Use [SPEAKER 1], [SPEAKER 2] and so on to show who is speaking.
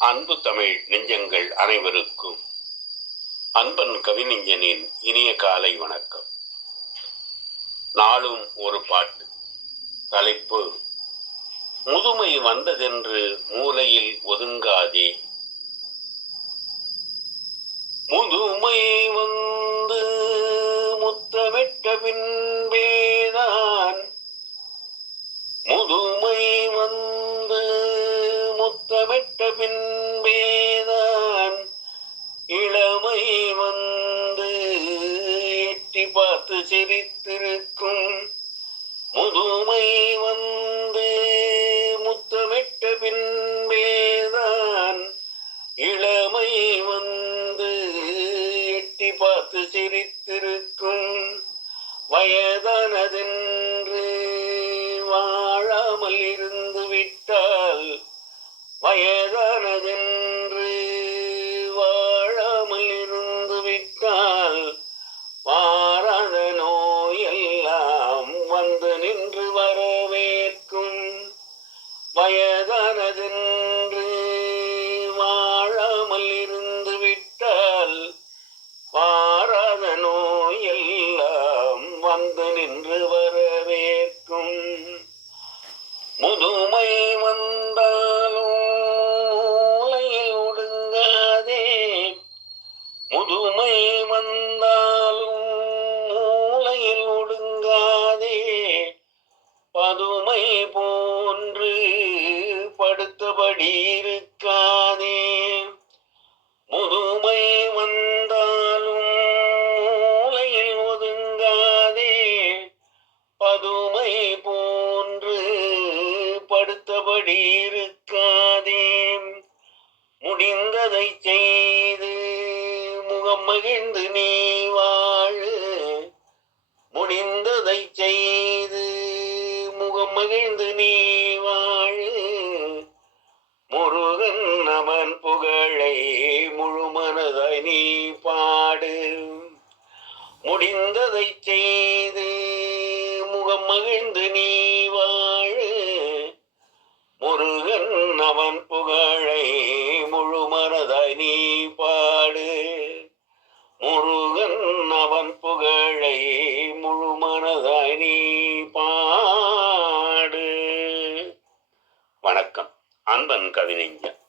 [SPEAKER 1] அன்பு தமிழ் நெஞ்சங்கள் அனைவருக்கும் அன்பன் கவிஞனின் இனிய காலை வணக்கம். நாளும் ஒரு பாட்டு. தலைப்பு முதுமை வந்ததென்று மூலையில் ஒதுங்காதே. முதுமை வந்து முத்தமிட்ட பின்பேதான் முதுமை பின்பேதான் இளமை வந்து எட்டி பார்த்து சிரித்திருக்கும். முதுமை வந்து முத்தமிட்ட பின்பேதான் இளமை வந்து எட்டி பார்த்து சிரித்திருக்கும். வயதானதென்று வயதானதென்று வாழாமல் இருந்து விட்டால் வாராத நோய் எல்லாம் வந்து நின்று வரவேற்கும். முதுமை வந்தாலும் மூலையில் ஒடுங்காதே. முதுமை வந்தாலும் மூலையில் ஒடுங்காதே. பதுமை போ படுத்தபடி இருக்காதே. முதுமை வந்தாலும் மூலையில் ஒதுங்காதே. பதுமை போன்று படுத்தபடி இருக்காதே. முடிந்ததை செய்து முகம் மகிழ்ந்து நீ வாழு. முடிந்ததை செய்து முகம் மகிழ்ந்து நீ வாழு. முருகன் அவன் புகழை முழு நீ பாடு. முடிந்ததை செய்து முகம் மகிழ்ந்து நீ வாழு. முருகன் அவன் புகழை முழு நீ பாடு. முருகன் அவன் புகழை முழு நீ பாடு. வணக்கம். அன்பன் கவிஞன்